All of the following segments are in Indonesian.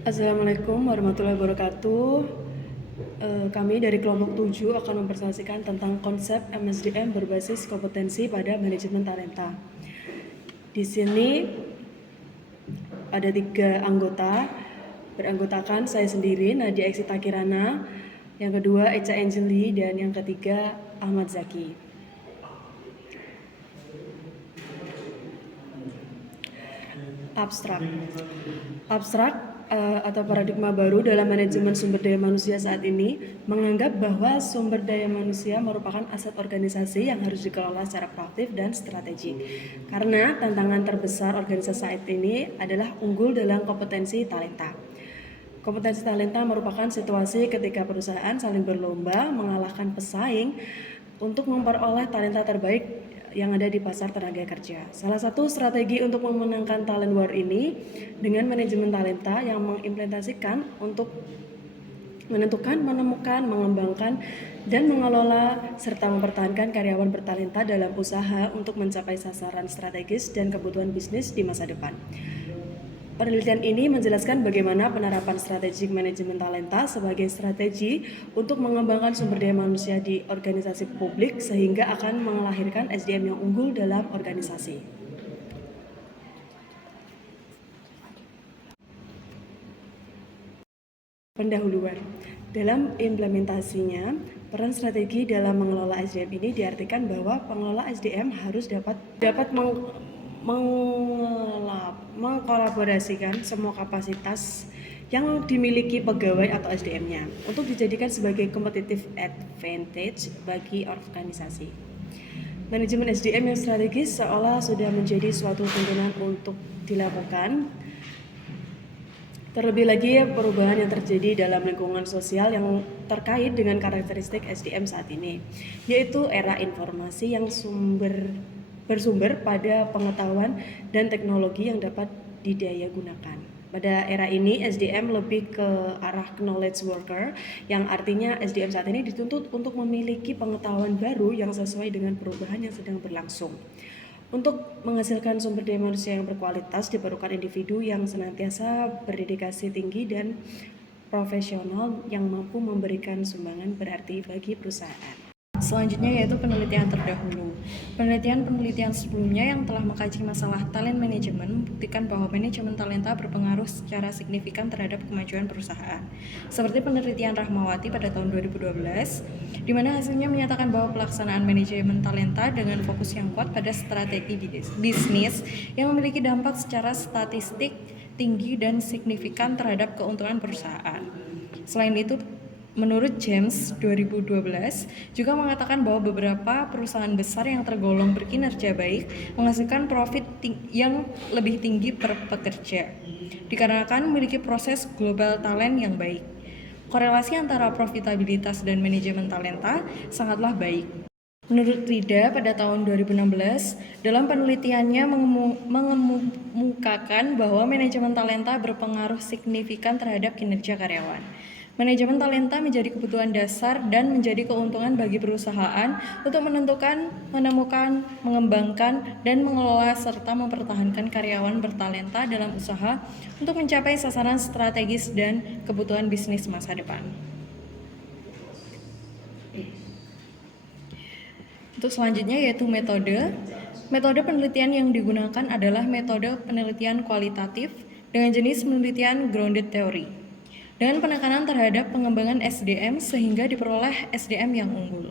Assalamualaikum warahmatullahi wabarakatuh. Kami dari kelompok 7 akan mempresentasikan tentang konsep MSDM berbasis kompetensi pada manajemen talenta. Di sini ada 3 anggota, beranggotakan saya sendiri, Nadia Eksita Kirana, yang kedua Eca Angeli, dan yang ketiga Ahmad Zaki. Abstrak atau paradigma baru dalam manajemen sumber daya manusia saat ini menganggap bahwa sumber daya manusia merupakan aset organisasi yang harus dikelola secara proaktif dan strategik. Karena tantangan terbesar organisasi saat ini adalah unggul dalam kompetensi talenta. Kompetensi talenta merupakan situasi ketika perusahaan saling berlomba mengalahkan pesaing untuk memperoleh talenta terbaik yang ada di pasar tenaga kerja. Salah satu strategi untuk memenangkan talent war ini dengan manajemen talenta yang mengimplementasikan untuk menentukan, menemukan, mengembangkan, dan mengelola serta mempertahankan karyawan bertalenta dalam usaha untuk mencapai sasaran strategis dan kebutuhan bisnis di masa depan. Penelitian ini menjelaskan bagaimana penerapan strategi manajemen talenta sebagai strategi untuk mengembangkan sumber daya manusia di organisasi publik sehingga akan melahirkan SDM yang unggul dalam organisasi. Pendahuluan. Dalam implementasinya, peran strategi dalam mengelola SDM ini diartikan bahwa pengelola SDM harus dapat mengkolaborasikan semua kapasitas yang dimiliki pegawai atau SDM-nya untuk dijadikan sebagai competitive advantage bagi organisasi. Manajemen SDM yang strategis seolah sudah menjadi suatu tuntunan untuk dilakukan. Terlebih lagi perubahan yang terjadi dalam lingkungan sosial yang terkait dengan karakteristik SDM saat ini, yaitu era informasi yang bersumber pada pengetahuan dan teknologi yang dapat didaya gunakan. Pada era ini, SDM lebih ke arah knowledge worker, yang artinya SDM saat ini dituntut untuk memiliki pengetahuan baru yang sesuai dengan perubahan yang sedang berlangsung. Untuk menghasilkan sumber daya manusia yang berkualitas, diperlukan individu yang senantiasa berdedikasi tinggi dan profesional yang mampu memberikan sumbangan berarti bagi perusahaan. Selanjutnya yaitu penelitian terdahulu. Penelitian sebelumnya yang telah mengkaji masalah talent management membuktikan bahwa manajemen talenta berpengaruh secara signifikan terhadap kemajuan perusahaan. Seperti penelitian Rahmawati pada tahun 2012, di mana hasilnya menyatakan bahwa pelaksanaan manajemen talenta dengan fokus yang kuat pada strategi bisnis yang memiliki dampak secara statistik tinggi dan signifikan terhadap keuntungan perusahaan. Selain itu, menurut James 2012 juga mengatakan bahwa beberapa perusahaan besar yang tergolong berkinerja baik menghasilkan profit yang lebih tinggi per pekerja dikarenakan memiliki proses global talent yang baik. Korelasi antara profitabilitas dan manajemen talenta sangatlah baik. Menurut Rida pada tahun 2016, dalam penelitiannya mengemukakan bahwa manajemen talenta berpengaruh signifikan terhadap kinerja karyawan. Manajemen talenta menjadi kebutuhan dasar dan menjadi keuntungan bagi perusahaan untuk menentukan, menemukan, mengembangkan, dan mengelola serta mempertahankan karyawan bertalenta dalam usaha untuk mencapai sasaran strategis dan kebutuhan bisnis masa depan. Untuk selanjutnya yaitu metode. Metode penelitian yang digunakan adalah metode penelitian kualitatif dengan jenis penelitian grounded theory, dengan penekanan terhadap pengembangan SDM sehingga diperoleh SDM yang unggul.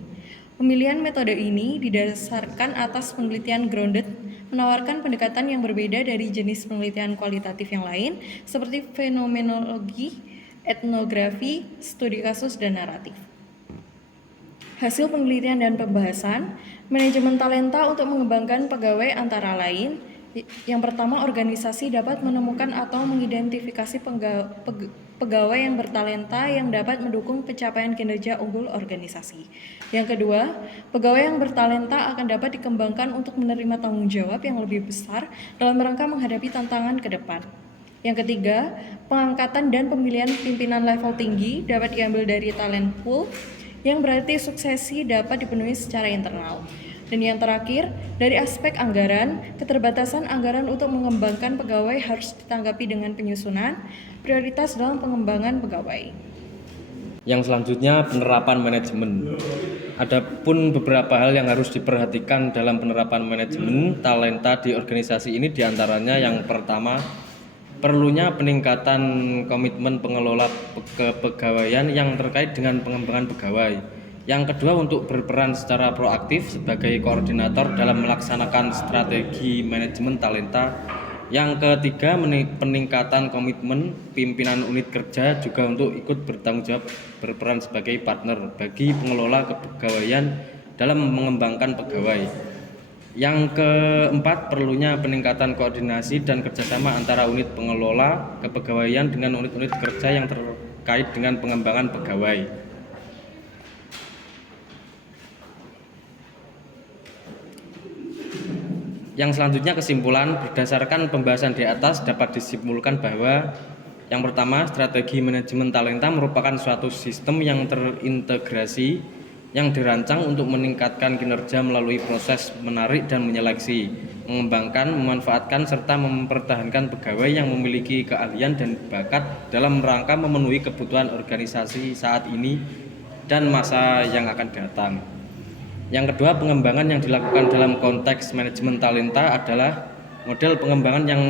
Pemilihan metode ini didasarkan atas penelitian grounded, menawarkan pendekatan yang berbeda dari jenis penelitian kualitatif yang lain seperti fenomenologi, etnografi, studi kasus, dan naratif. Hasil penelitian dan pembahasan, manajemen talenta untuk mengembangkan pegawai antara lain. Yang pertama, organisasi dapat menemukan atau mengidentifikasi pegawai yang bertalenta yang dapat mendukung pencapaian kinerja unggul organisasi. Yang kedua, pegawai yang bertalenta akan dapat dikembangkan untuk menerima tanggung jawab yang lebih besar dalam rangka menghadapi tantangan ke depan. Yang ketiga, pengangkatan dan pemilihan pimpinan level tinggi dapat diambil dari talent pool, yang berarti suksesi dapat dipenuhi secara internal. Dan yang terakhir, dari aspek anggaran, keterbatasan anggaran untuk mengembangkan pegawai harus ditanggapi dengan penyusunan prioritas dalam pengembangan pegawai. Yang selanjutnya, penerapan manajemen. Adapun beberapa hal yang harus diperhatikan dalam penerapan manajemen talenta di organisasi ini, diantaranya yang pertama, perlunya peningkatan komitmen pengelola kepegawaian yang terkait dengan pengembangan pegawai. Yang kedua, untuk berperan secara proaktif sebagai koordinator dalam melaksanakan strategi manajemen talenta. Yang ketiga, peningkatan komitmen pimpinan unit kerja juga untuk ikut bertanggung jawab berperan sebagai partner bagi pengelola kepegawaian dalam mengembangkan pegawai. Yang keempat, perlunya peningkatan koordinasi dan kerjasama antara unit pengelola kepegawaian dengan unit-unit kerja yang terkait dengan pengembangan pegawai. Yang selanjutnya, kesimpulan. Berdasarkan pembahasan di atas dapat disimpulkan bahwa yang pertama, strategi manajemen talenta merupakan suatu sistem yang terintegrasi yang dirancang untuk meningkatkan kinerja melalui proses menarik dan menyeleksi, mengembangkan, memanfaatkan, serta mempertahankan pegawai yang memiliki keahlian dan bakat dalam rangka memenuhi kebutuhan organisasi saat ini dan masa yang akan datang. Yang kedua, pengembangan yang dilakukan dalam konteks manajemen talenta adalah model pengembangan yang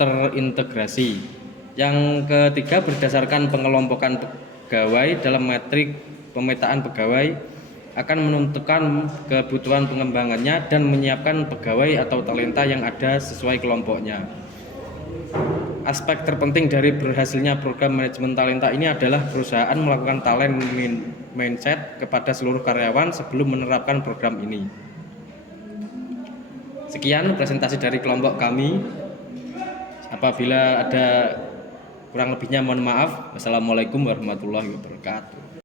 terintegrasi. Yang ketiga, berdasarkan pengelompokan pegawai dalam metrik pemetaan pegawai akan menentukan kebutuhan pengembangannya dan menyiapkan pegawai atau talenta yang ada sesuai kelompoknya. Aspek terpenting dari berhasilnya program manajemen talenta ini adalah perusahaan melakukan talent mindset kepada seluruh karyawan sebelum menerapkan program ini. Sekian presentasi dari kelompok kami. Apabila ada kurang lebihnya mohon maaf. Wassalamualaikum warahmatullahi wabarakatuh.